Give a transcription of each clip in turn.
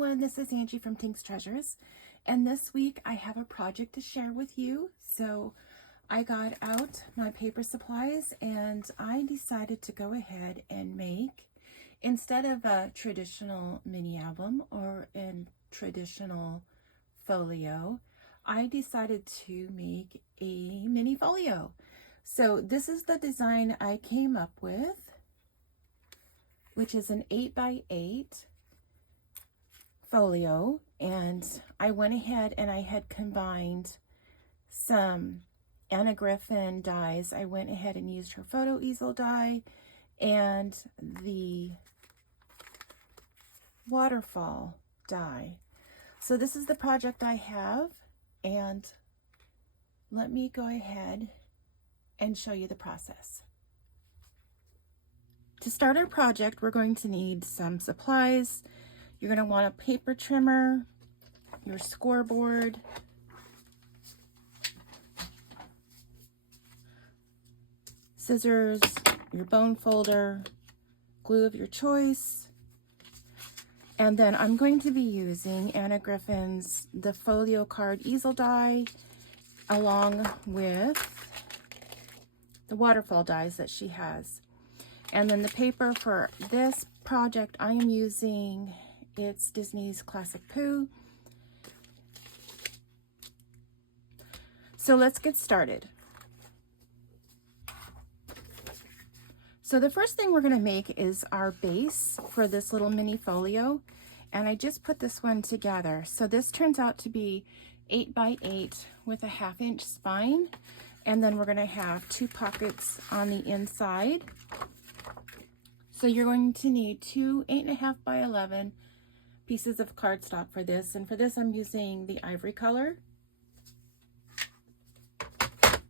everyone, this is Angie from Tink's Treasures, and this week I have a project to share with you. So I got out my paper supplies and I decided to go ahead and make, instead of a traditional mini album or a traditional folio, I decided to make a mini folio. So this is the design I came up with, which is an 8x8 folio, and I went ahead and I had combined some Griffin dies. I went ahead and used her photo easel die and the Waterfall die. So this is the project I have, and let me go ahead and show you the process. To start our project, we're going to need some supplies. You're going to want a paper trimmer, your scoreboard, scissors, your bone folder, glue of your choice, and then I'm going to be using Anna Griffin's the folio card easel die along with the waterfall dies that she has. And then the paper for this project I am using, it's Disney's Classic Pooh. So let's get started. So the first thing we're going to make is our base for this little mini folio, and I just put this one together. So this turns out to be 8x8 with a 1/2 inch spine, and then we're going to have 2 pockets on the inside. So you're going to need 2 8.5 by 11 pieces of cardstock for this, and for this I'm using the ivory color.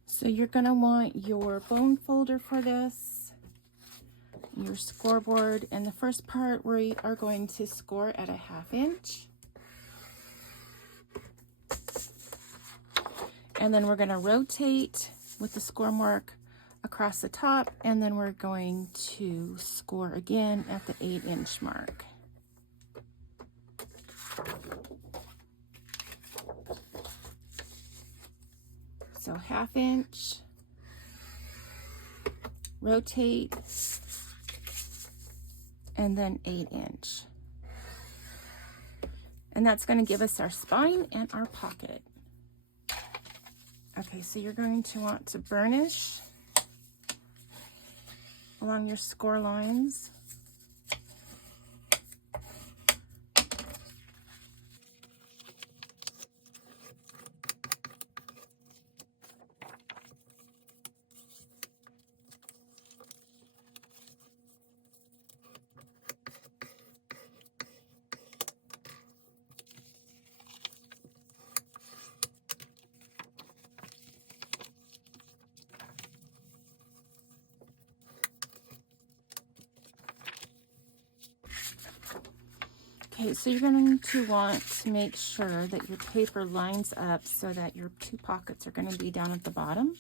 So you're going to want your bone folder for this, your scoreboard, and the first part we are going to score at a 1/2 inch. And then we're going to rotate with the score mark across the top, and then we're going to score again at the 8-inch mark. So 1/2 inch, rotate, and then 8-inch. And that's going to give us our spine and our pocket. Okay, so you're going to want to burnish along your score lines. Okay, so you're going to want to make sure that your paper lines up so that your 2 pockets are going to be down at the bottom.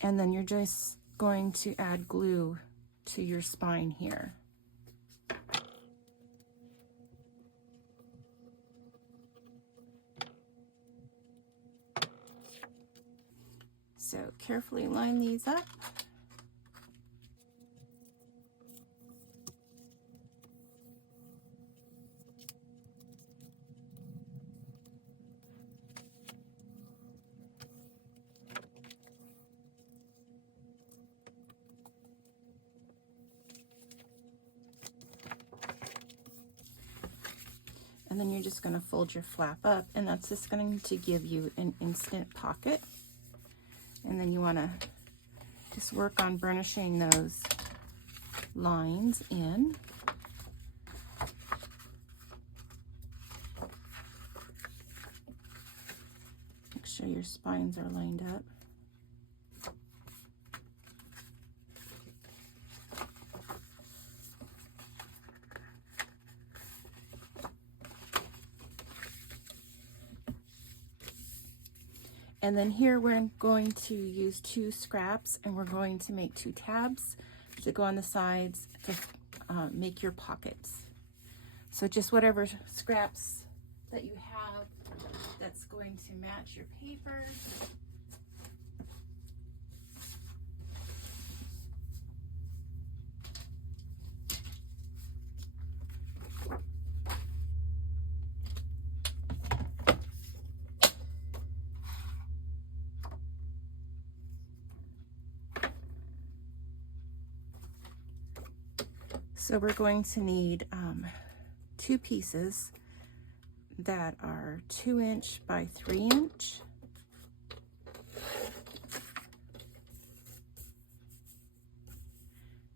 And then you're just going to add glue to your spine here. So carefully line these up. And then you're just going to fold your flap up, and that's just going to give you an instant pocket. And then you want to just work on burnishing those lines in. Make sure your spines are lined up. And then here we're going to use 2 scraps, and we're going to make 2 tabs to go on the sides to make your pockets. So just whatever scraps that you have that's going to match your paper. So we're going to need 2 pieces that are 2" by 3".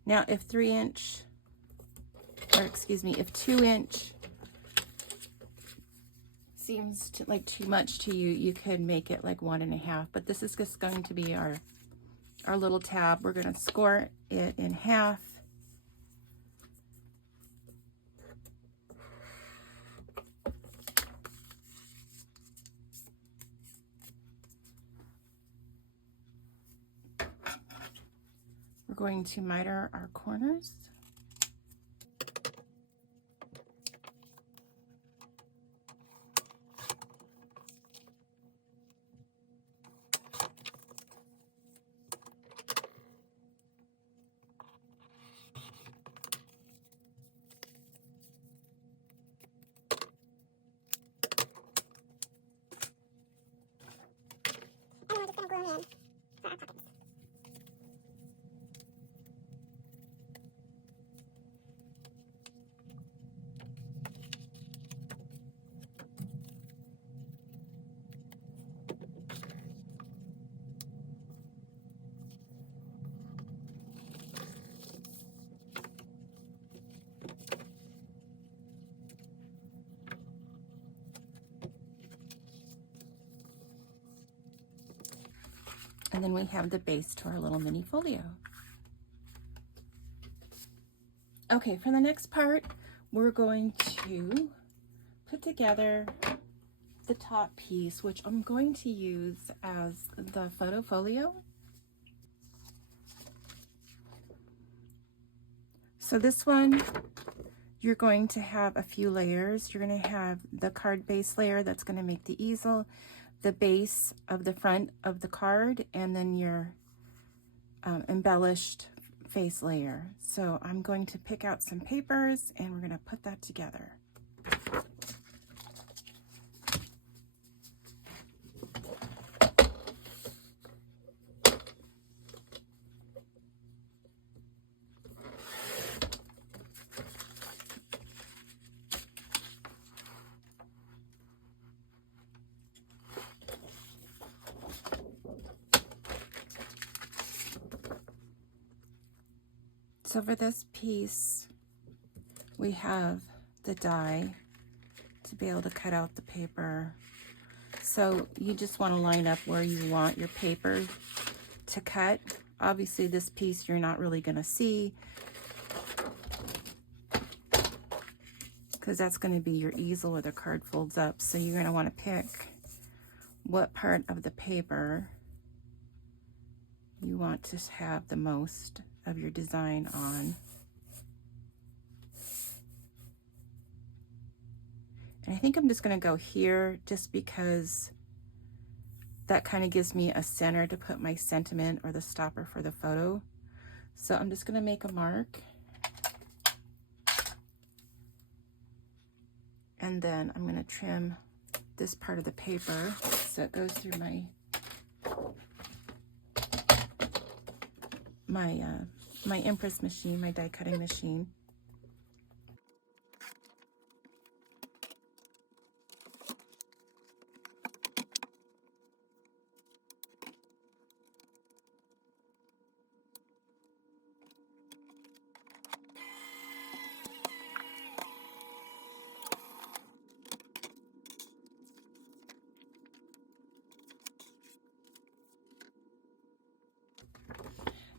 Now if 3" or excuse me, if 2" seems like too much to you, you could make it like 1.5, but this is just going to be our little tab. We're going to score it in half. We're going to miter our corners. And then we have the base to our little mini folio. Okay, for the next part, we're going to put together the top piece, which I'm going to use as the photo folio. So this one, you're going to have a few layers. You're going to have the card base layer that's going to make the easel, the base of the front of the card, and then your embellished face layer. So I'm going to pick out some papers and we're going to put that together. So for this piece, we have the die to be able to cut out the paper. So you just want to line up where you want your paper to cut. Obviously this piece you're not really going to see because that's going to be your easel where the card folds up. So you're going to want to pick what part of the paper you want to have the most of your design on. And I think I'm just going to go here just because that kind of gives me a center to put my sentiment or the stopper for the photo. So I'm just going to make a mark. And then I'm going to trim this part of the paper so it goes through my impress machine, my die cutting machine.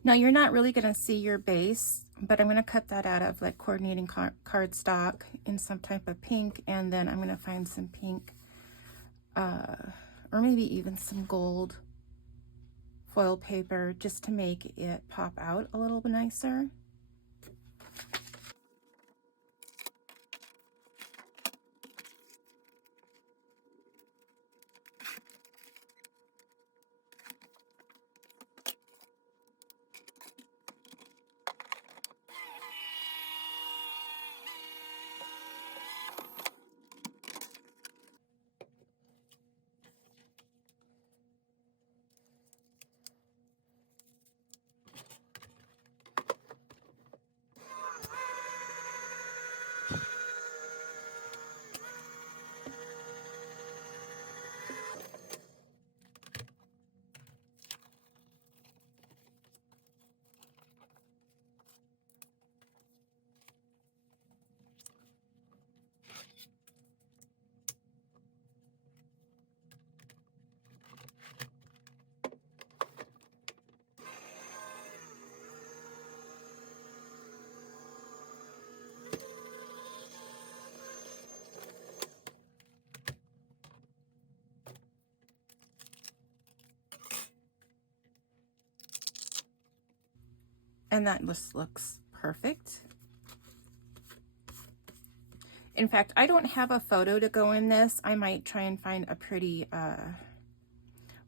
Now you're not really going to see your base, but I'm going to cut that out of like coordinating cardstock in some type of pink, and then I'm going to find some pink or maybe even some gold foil paper just to make it pop out a little bit nicer. And that just looks perfect. In fact, I don't have a photo to go in this. I might try and find a pretty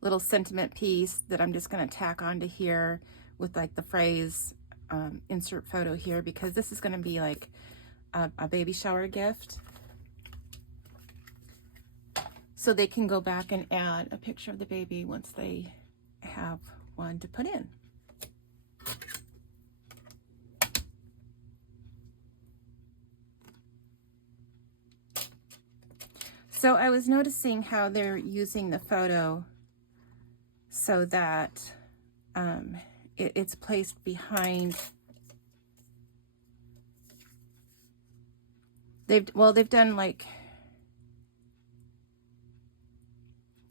little sentiment piece that I'm just going to tack onto here with like the phrase insert photo here, because this is going to be like a baby shower gift. So they can go back and add a picture of the baby once they have one to put in. So I was noticing how they're using the photo so that it's placed behind. They've done like,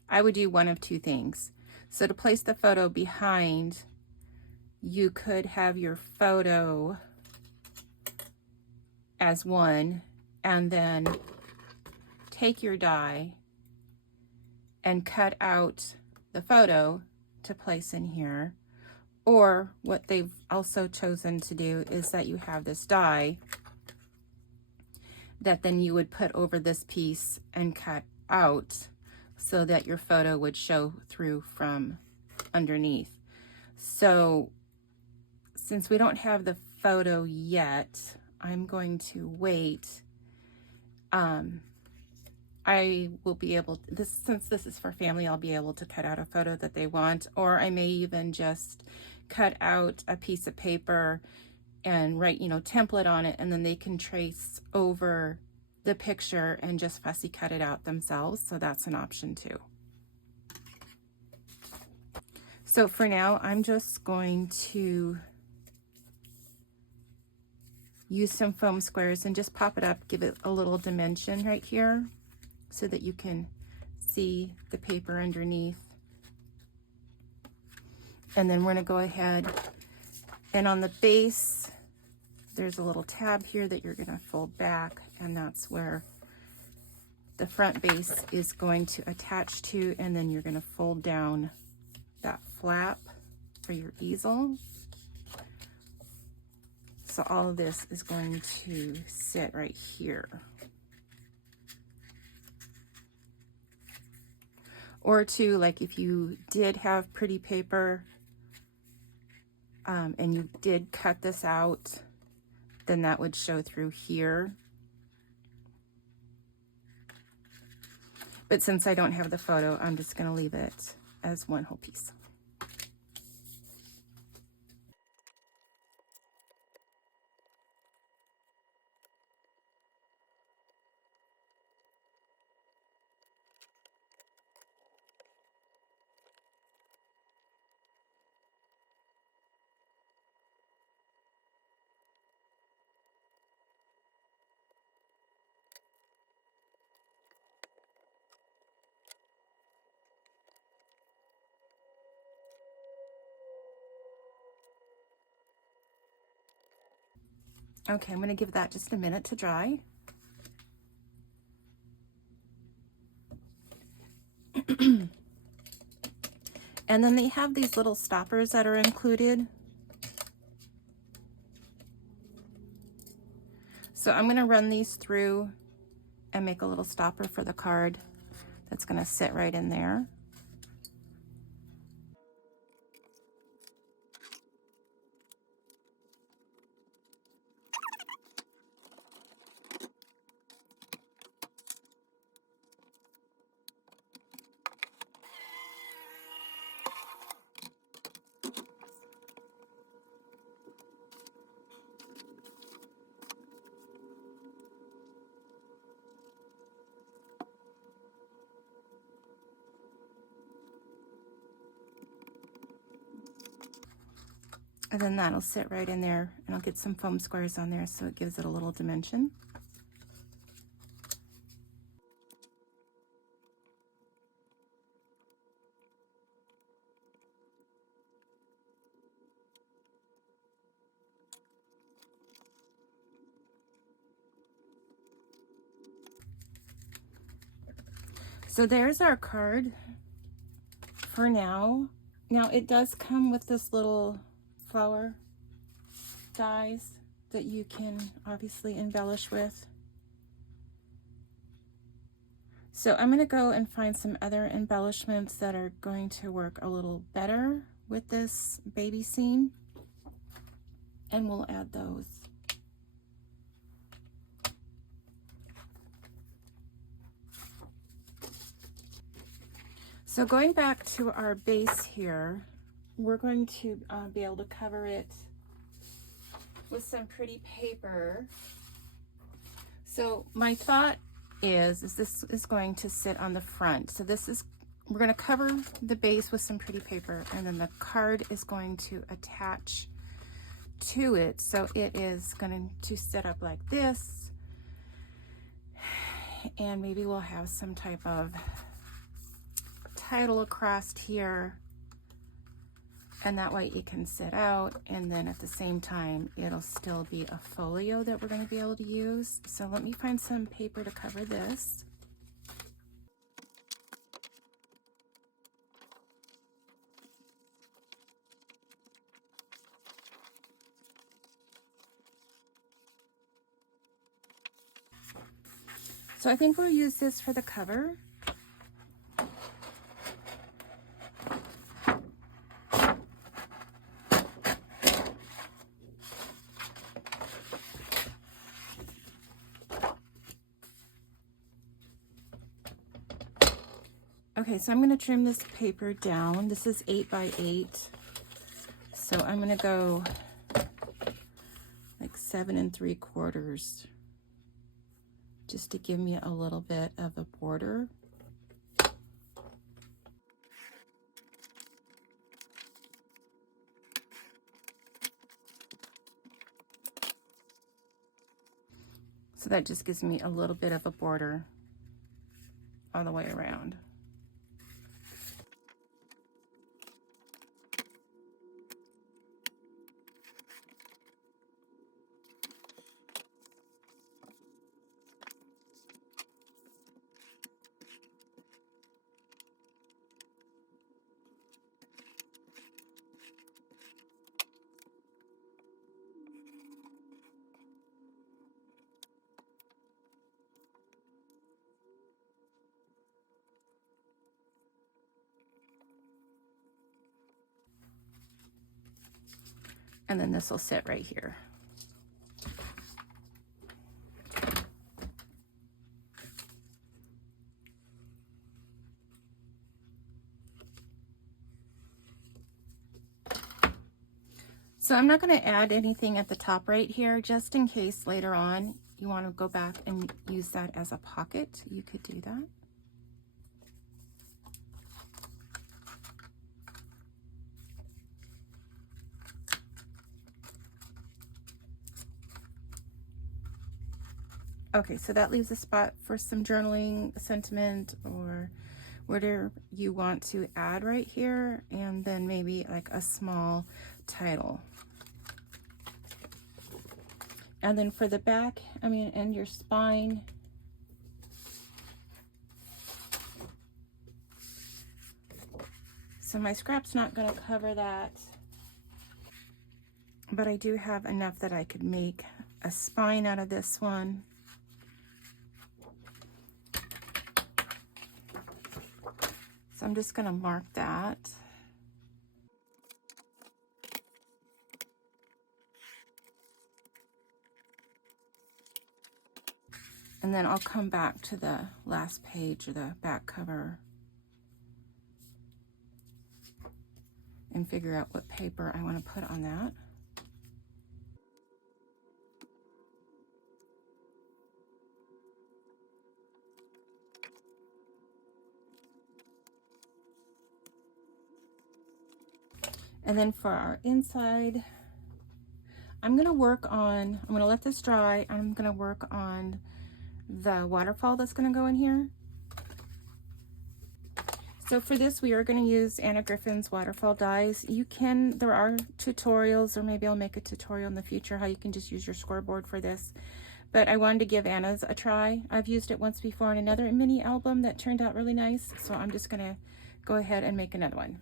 I would do one of two things. So to place the photo behind, you could have your photo as one and then take your die and cut out the photo to place in here. Or what they've also chosen to do is that you have this die that then you would put over this piece and cut out so that your photo would show through from underneath. So since we don't have the photo yet, I'm going to wait. I will be able to, since this is for family, I'll be able to cut out a photo that they want, or I may even just cut out a piece of paper and write, template on it, and then they can trace over the picture and just fussy cut it out themselves. So that's an option too. So for now, I'm just going to use some foam squares and just pop it up, give it a little dimension right here so that you can see the paper underneath. And then we're going to go ahead and on the base, there's a little tab here that you're going to fold back, and that's where the front base is going to attach to, and then you're going to fold down that flap for your easel. So all of this is going to sit right here. Or to, like, if you did have pretty paper and you did cut this out, then that would show through here. But since I don't have the photo, I'm just going to leave it as one whole piece. Okay, I'm going to give that just a minute to dry. And then they have these little stoppers that are included. So I'm going to run these through and make a little stopper for the card that's going to sit right in there. And then that'll sit right in there, and I'll get some foam squares on there so it gives it a little dimension. So there's our card for now. Now it does come with this little flower dies that you can obviously embellish with. So I'm going to go and find some other embellishments that are going to work a little better with this baby scene, and we'll add those. So going back to our base here, we're going to be able to cover it with some pretty paper. So my thought is this is going to sit on the front. So we're going to cover the base with some pretty paper, and then the card is going to attach to it. So it is going to sit up like this, and maybe we'll have some type of title across here, and that way it can sit out, and then at the same time it'll still be a folio that we're going to be able to use. So let me find some paper to cover this. So I think we'll use this for the cover. Okay, so I'm going to trim this paper down. This is 8 by 8. So I'm going to go like 7 3/4, just to give me a little bit of a border. So that just gives me a little bit of a border all the way around. And then this will sit right here. So I'm not going to add anything at the top right here, just in case later on you want to go back and use that as a pocket. You could do that. Okay, so that leaves a spot for some journaling, sentiment, or whatever you want to add right here, and then maybe like a small title. And then for the back, and your spine, so my scrap's not going to cover that, but I do have enough that I could make a spine out of this one. So I'm just going to mark that. And then I'll come back to the last page or the back cover and figure out what paper I want to put on that. And then for our inside, I'm going to let this dry. I'm going to work on the waterfall that's going to go in here. So for this, we are going to use Anna Griffin's waterfall dies. There are tutorials, or maybe I'll make a tutorial in the future how you can just use your scoreboard for this. But I wanted to give Anna's a try. I've used it once before in another mini album that turned out really nice. So I'm just going to go ahead and make another one.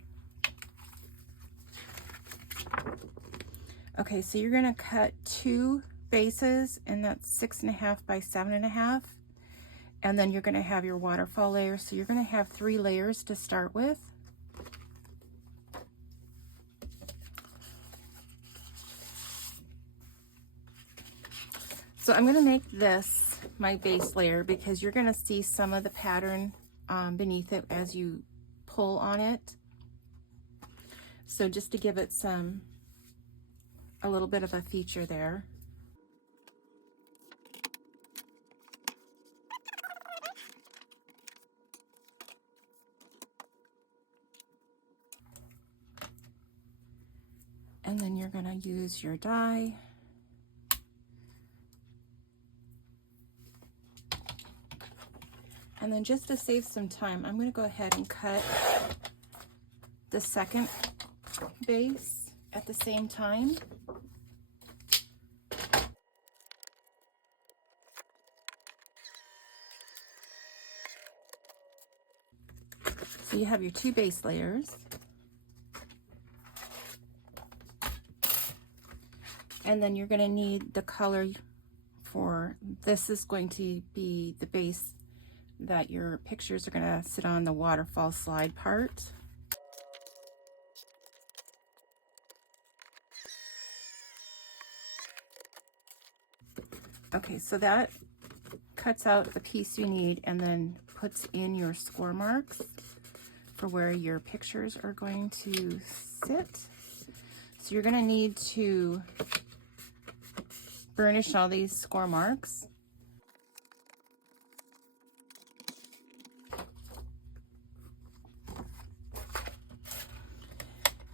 Okay, so you're gonna cut 2 bases, and that's 6.5 by 7.5. And then you're gonna have your waterfall layer. So you're gonna have 3 layers to start with. So I'm gonna make this my base layer because you're gonna see some of the pattern beneath it as you pull on it. So just to give it a little bit of a feature there. And then you're gonna use your die. And then just to save some time, I'm gonna go ahead and cut the second base at the same time. So you have your 2 base layers. And then you're gonna need the color for, this is going to be the base that your pictures are gonna sit on, the waterfall slide part. Okay, so that cuts out the piece you need and then puts in your score marks for where your pictures are going to sit. So you're gonna need to burnish all these score marks.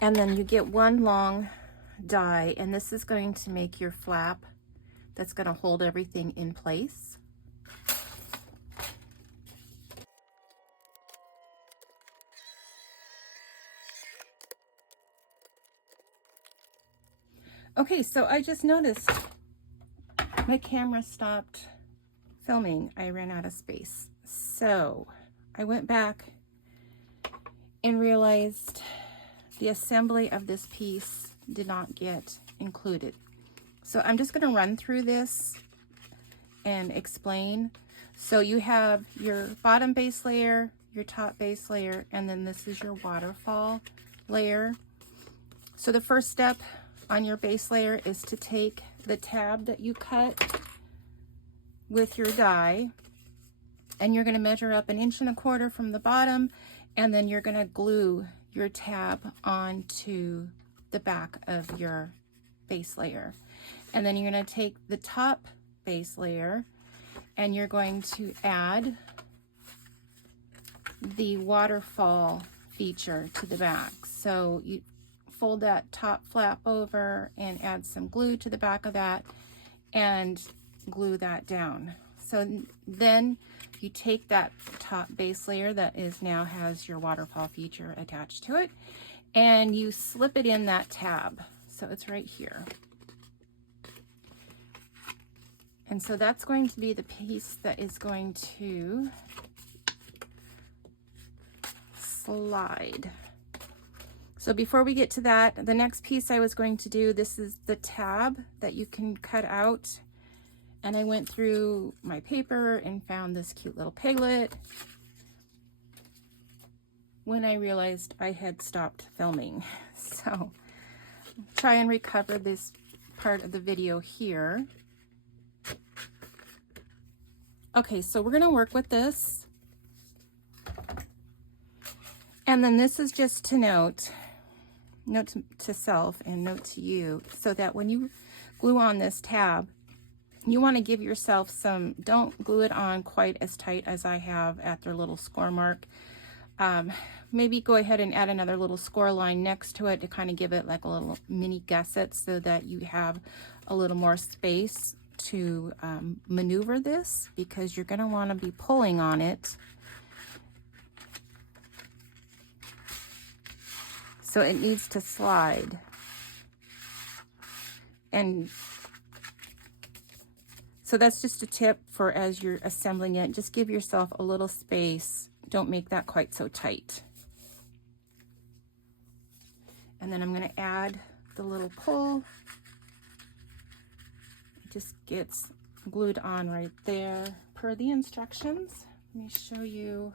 And then you get 1 long die, and this is going to make your flap that's going to hold everything in place. Okay, so I just noticed my camera stopped filming. I ran out of space. So I went back and realized the assembly of this piece did not get included. So I'm just going to run through this and explain. So you have your bottom base layer, your top base layer, and then this is your waterfall layer. So the first step on your base layer is to take the tab that you cut with your die, and you're going to measure up 1.25 inches from the bottom, and then you're going to glue your tab onto the back of your base layer. And then you're going to take the top base layer and you're going to add the waterfall feature to the back. So you fold that top flap over and add some glue to the back of that and glue that down. So then you take that top base layer that is now has your waterfall feature attached to it, and you slip it in that tab. So it's right here. And so that's going to be the piece that is going to slide. So before we get to that, the next piece I was going to do, this is the tab that you can cut out. And I went through my paper and found this cute little piglet when I realized I had stopped filming. So try and recover this part of the video here. Okay, so we're gonna work with this. And then this is just to note to self and note to you, so that when you glue on this tab, you want to give yourself some, don't glue it on quite as tight as I have at their little score mark. Maybe go ahead and add another little score line next to it to kind of give it like a little mini gusset, so that you have a little more space to maneuver this, because you're going to want to be pulling on it. So it needs to slide. And so that's just a tip for as you're assembling it, just give yourself a little space. Don't make that quite so tight. And then I'm going to add the little pull just gets glued on right there per the instructions. Let me show you.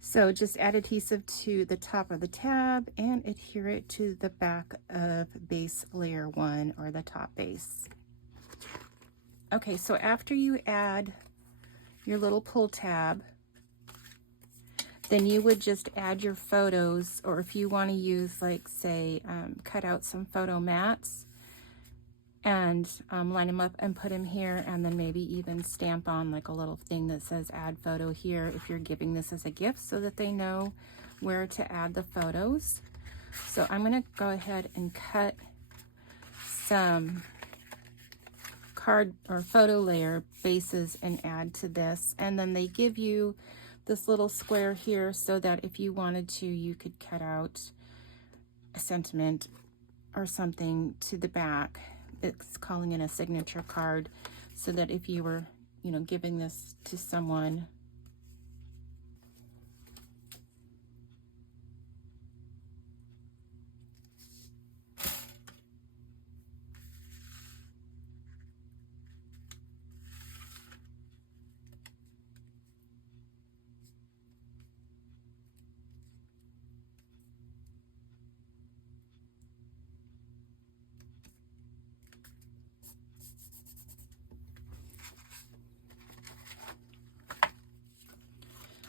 So just add adhesive to the top of the tab and adhere it to the back of base layer 1 or the top base. Okay, so after you add your little pull tab, then you would just add your photos, or if you want to use, like, say, cut out some photo mats and line them up and put them here, and then maybe even stamp on like a little thing that says add photo here if you're giving this as a gift, so that they know where to add the photos. So I'm going to go ahead and cut some card or photo layer bases and add to this, and then they give you this little square here so that if you wanted to, you could cut out a sentiment or something to the back. It's calling it a signature card, so that if you were, you know, giving this to someone,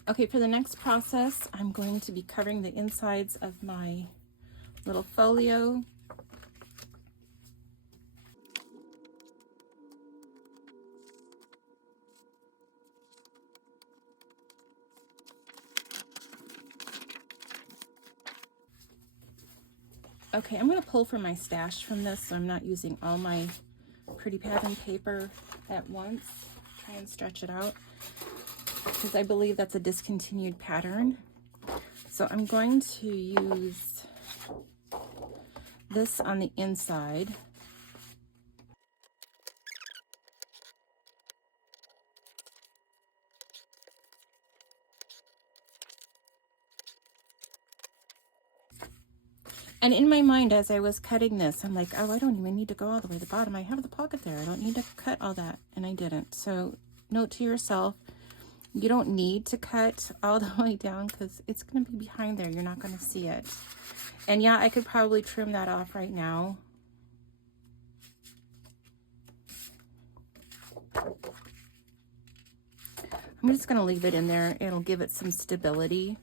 okay, for the next process, I'm going to be covering the insides of my little folio. Okay, I'm going to pull from my stash from this, so I'm not using all my pretty pattern paper at once. Try and stretch it out, because I believe that's a discontinued pattern. So I'm going to use this on the inside. And in my mind, as I was cutting this, I'm like, oh, I don't even need to go all the way to the bottom. I have the pocket there. I don't need to cut all that. And I didn't. So note to yourself, you don't need to cut all the way down, because it's going to be behind there. You're not going to see it. And yeah, I could probably trim that off right now. I'm just going to leave it in there. It'll give it some stability.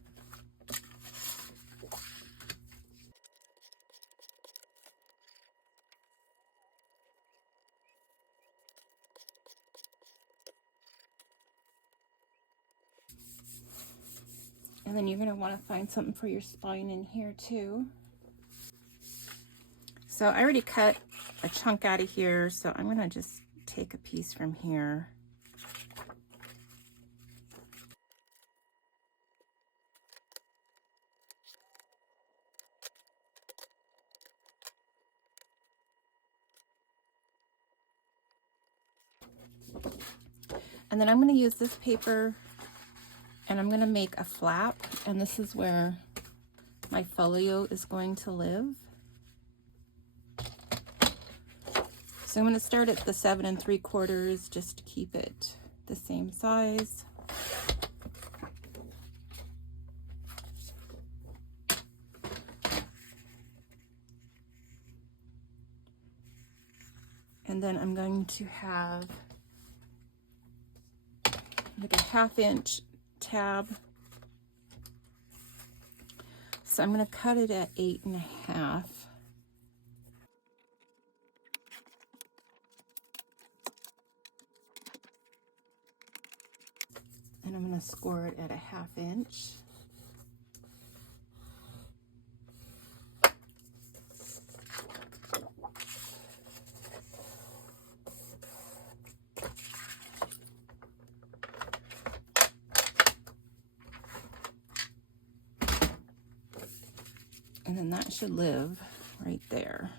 And then you're going to want to find something for your spine in here too. So I already cut a chunk out of here, so I'm going to just take a piece from here. And then I'm going to use this paper, and I'm going to make a flap, and this is where my folio is going to live. So I'm going to start at the 7 3/4 just to keep it the same size. And then I'm going to have like a 1/2 inch tab. So I'm going to cut it at 8 1/2. And I'm going to score it at a 1/2 inch. And then that should live right there.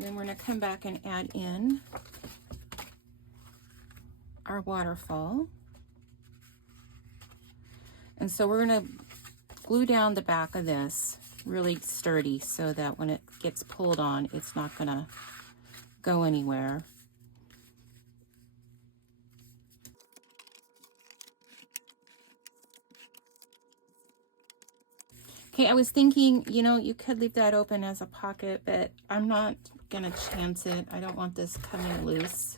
then we're going to come back and add in our waterfall. And so we're going to glue down the back of this really sturdy so that when it gets pulled on, it's not going to go anywhere. Okay, I was thinking, you know, you could leave that open as a pocket, but I'm not going to chance it. I don't want this coming loose.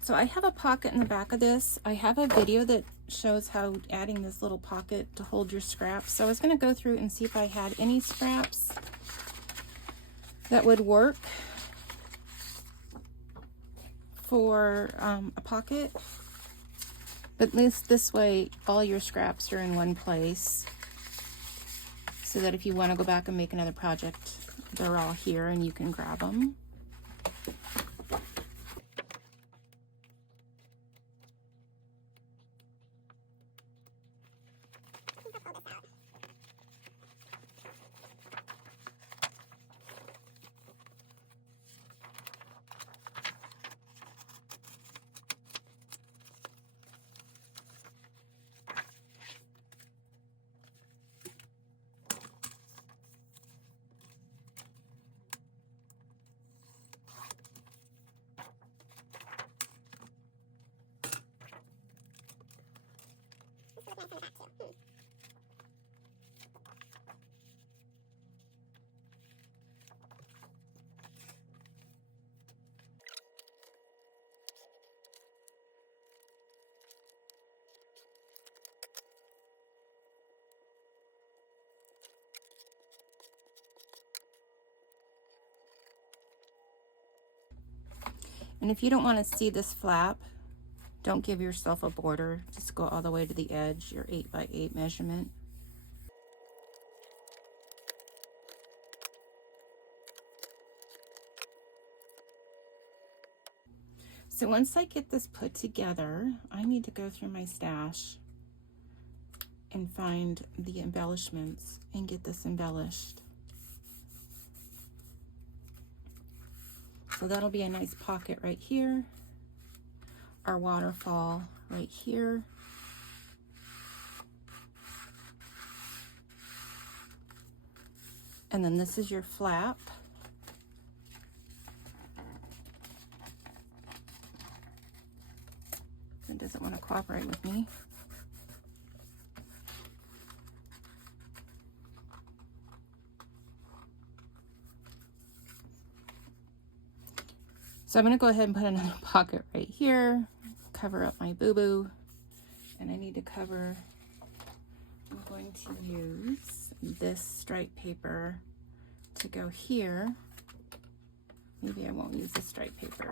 So I have a pocket in the back of this. I have a video that shows how adding this little pocket to hold your scraps. So I was going to go through and see if I had any scraps that would work for a pocket. But at least this way, all your scraps are in one place, so that if you want to go back and make another project, they're all here and you can grab them. And if you don't want to see this flap, don't give yourself a border. Just go all the way to the edge, your 8 by 8 measurement. So once I get this put together, I need to go through my stash and find the embellishments and get this embellished. So that'll be a nice pocket right here. Our waterfall right here. And then this is your flap. It doesn't want to cooperate with me. So I'm going to go ahead and put another pocket right here, cover up my boo-boo, and I need to cover, I'm going to use this stripe paper to go here. Maybe I won't use the stripe paper.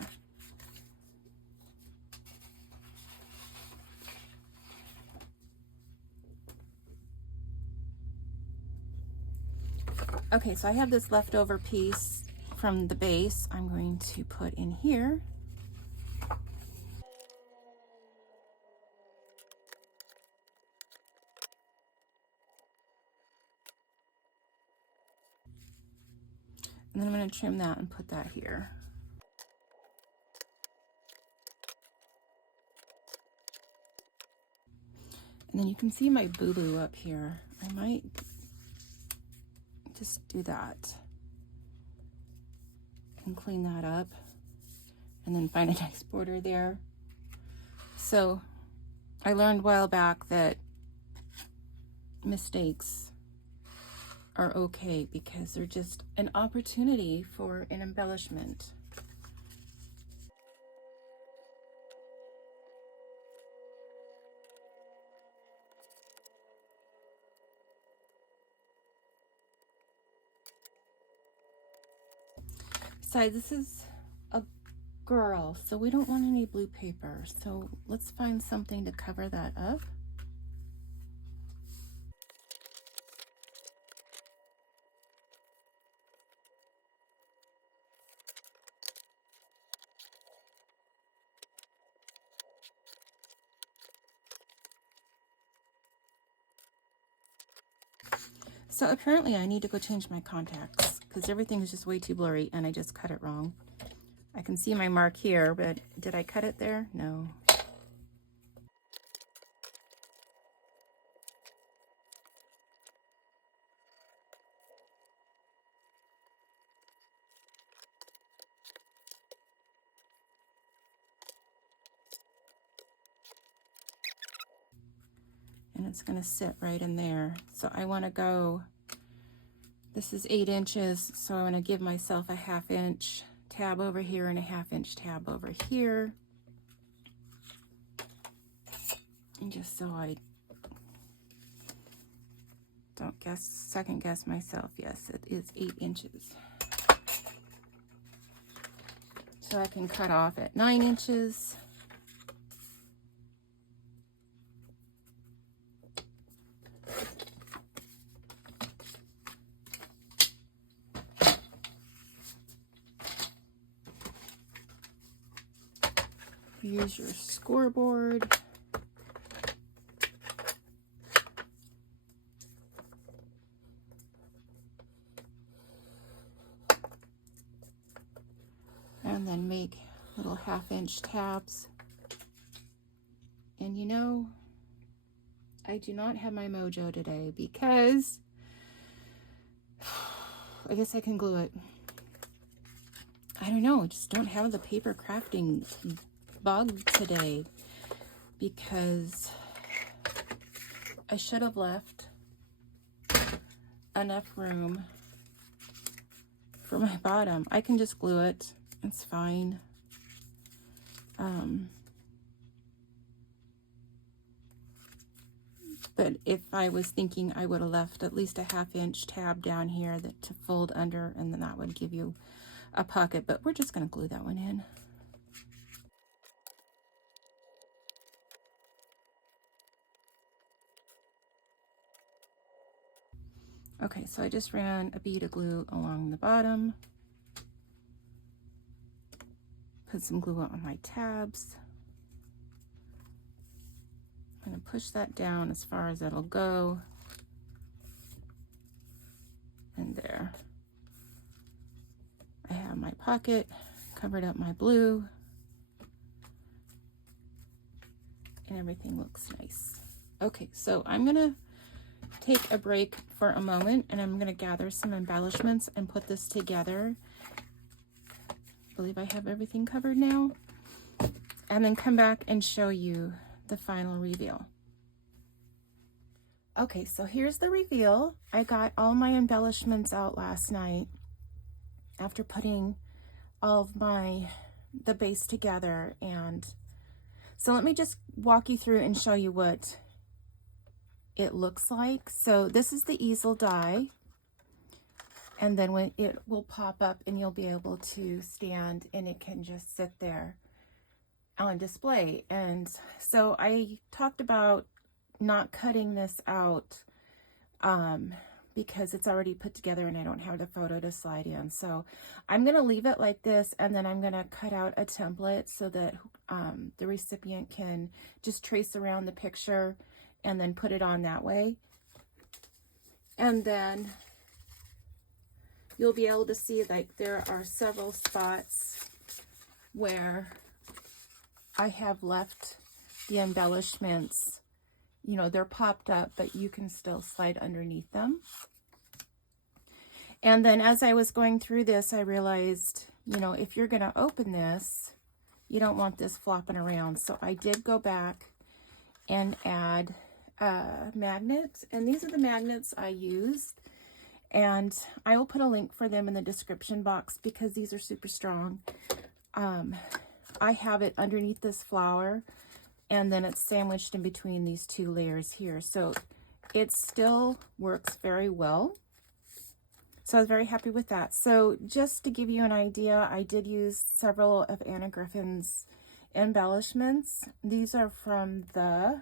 Okay, so I have this leftover piece from the base I'm going to put in here. And then I'm going to trim that and put that here. And then you can see my boo-boo up here. I might just do that and clean that up and then find a nice border there. So I learned a while back that mistakes are okay because they're just an opportunity for an embellishment. Besides, this is a girl, so we don't want any blue paper. So let's find something to cover that up. So apparently I need to go change my contacts because everything is just way too blurry and I just cut it wrong. I can see my mark here, but did I cut it there? No. And it's going to sit right in there. So I want to go, this is 8 inches, so I want to give myself a 1/2 inch tab over here and a 1/2 inch tab over here. And just so I don't second guess myself, yes, it is 8 inches. So I can cut off at 9 inches. Use your scoreboard. And then make little 1/2 inch tabs. And you know, I do not have my mojo today because I guess I can glue it. I don't know, I just don't have the paper crafting bug today because I should have left enough room for my bottom. I can just glue it, it's fine. But if I was thinking, I would have left at least a 1/2 inch tab down here to fold under, and then that would give you a pocket, but we're just going to glue that one in. Okay, so I just ran a bead of glue along the bottom. Put some glue on my tabs. I'm going to push that down as far as it'll go. And there. I have my pocket, covered up my blue, and everything looks nice. Okay, so I'm going to take a break for a moment and I'm going to gather some embellishments and put this together. I believe I have everything covered now. And then come back and show you the final reveal. Okay, so here's the reveal. I got all my embellishments out last night after putting all of the base together, and so let me just walk you through and show you what it looks like. So this is the easel die, and then when it will pop up and you'll be able to stand and it can just sit there on display. And so I talked about not cutting this out because it's already put together and I don't have the photo to slide in. So I'm going to leave it like this, and then I'm going to cut out a template so that the recipient can just trace around the picture and then put it on that way. And then you'll be able to see like there are several spots where I have left the embellishments, you know, they're popped up, but you can still slide underneath them. And then as I was going through this, I realized, you know, if you're going to open this, you don't want this flopping around. So I did go back and add magnets, and these are the magnets I used. And I will put a link for them in the description box because these are super strong. I have it underneath this flower, and then it's sandwiched in between these two layers here. So it still works very well. So I was very happy with that. So just to give you an idea, I did use several of Anna Griffin's embellishments. These are from the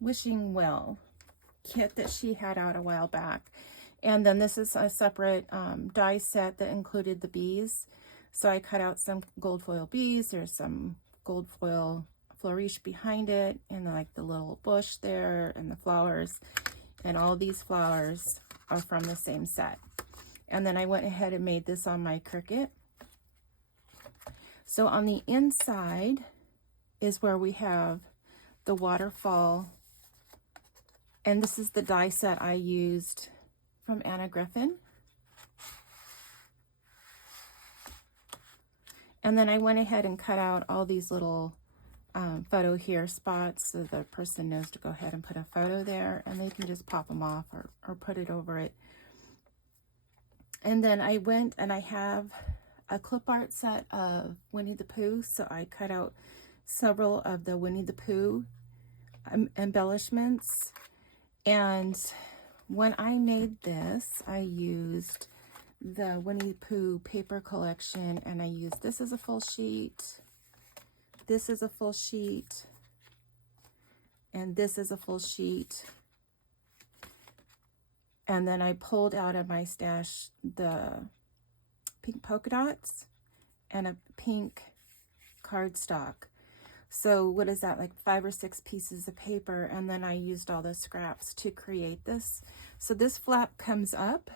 Wishing Well kit that she had out a while back. And then this is a separate die set that included the bees. So I cut out some gold foil bees. There's some gold foil flourish behind it, and like the little bush there, and the flowers, and all these flowers are from the same set. And then I went ahead and made this on my Cricut. So on the inside is where we have the Waterfall, and this is the die set I used from Griffin. And then I went ahead and cut out all these little photo here spots so the person knows to go ahead and put a photo there, and they can just pop them off or put it over it. And then I went and I have a clip art set of Winnie the Pooh, so I cut out several of the Winnie the Pooh embellishments. And when I made this, I used the Winnie the Pooh paper collection, and I used this as a full sheet, this is a full sheet, and this is a full sheet. And then I pulled out of my stash the pink polka dots and a pink cardstock. So what is that, like 5 or 6 pieces of paper, and then I used all the scraps to create this. So this flap comes up,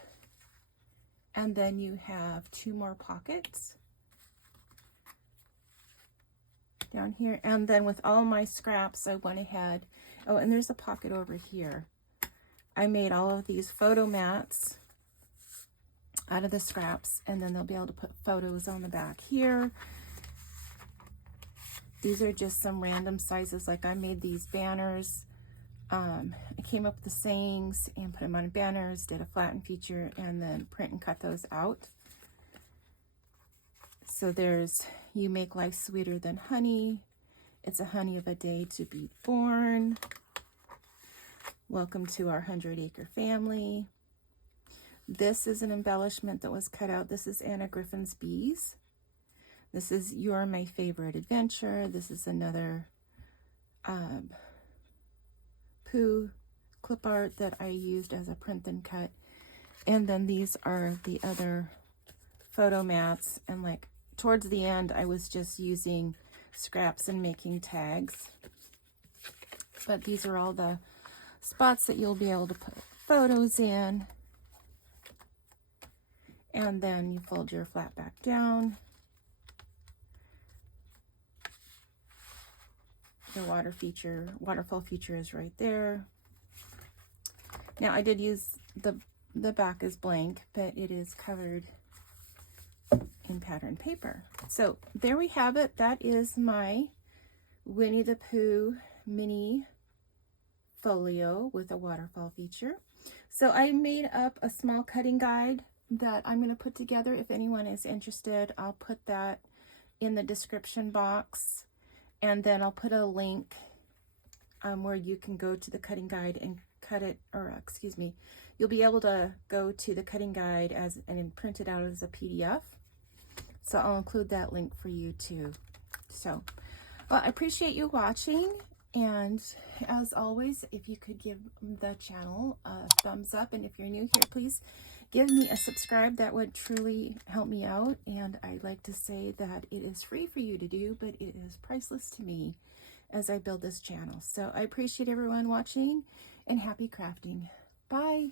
and then you have 2 more pockets down here. And then with all my scraps, I went ahead, oh, and there's a pocket over here. I made all of these photo mats out of the scraps, and then they'll be able to put photos on the back here. These are just some random sizes, like I made these banners. I came up with the sayings and put them on banners, did a flatten feature, and then print and cut those out. So there's, you make life sweeter than honey. It's a honey of a day to be born. Welcome to our 100-acre family. This is an embellishment that was cut out. This is Anna Griffin's bees. This is You're My Favorite Adventure. This is another Pooh clip art that I used as a print and cut. And then these are the other photo mats. And like towards the end, I was just using scraps and making tags. But these are all the spots that you'll be able to put photos in. And then you fold your flap back down. The waterfall feature is right there. Now I did use the back is blank, but it is covered in pattern paper. So there we have it. That is my Winnie the Pooh mini folio with a waterfall feature. So I made up a small cutting guide that I'm going to put together. If anyone is interested, I'll put that in the description box. And then I'll put a link where you can go to the cutting guide and cut it, or excuse me, you'll be able to go to the cutting guide and print it out as a PDF. So I'll include that link for you too. So, well, I appreciate you watching. And as always, if you could give the channel a thumbs up, and if you're new here, please give me a subscribe. That would truly help me out. And I'd like to say that it is free for you to do, but it is priceless to me as I build this channel. So I appreciate everyone watching, and happy crafting. Bye.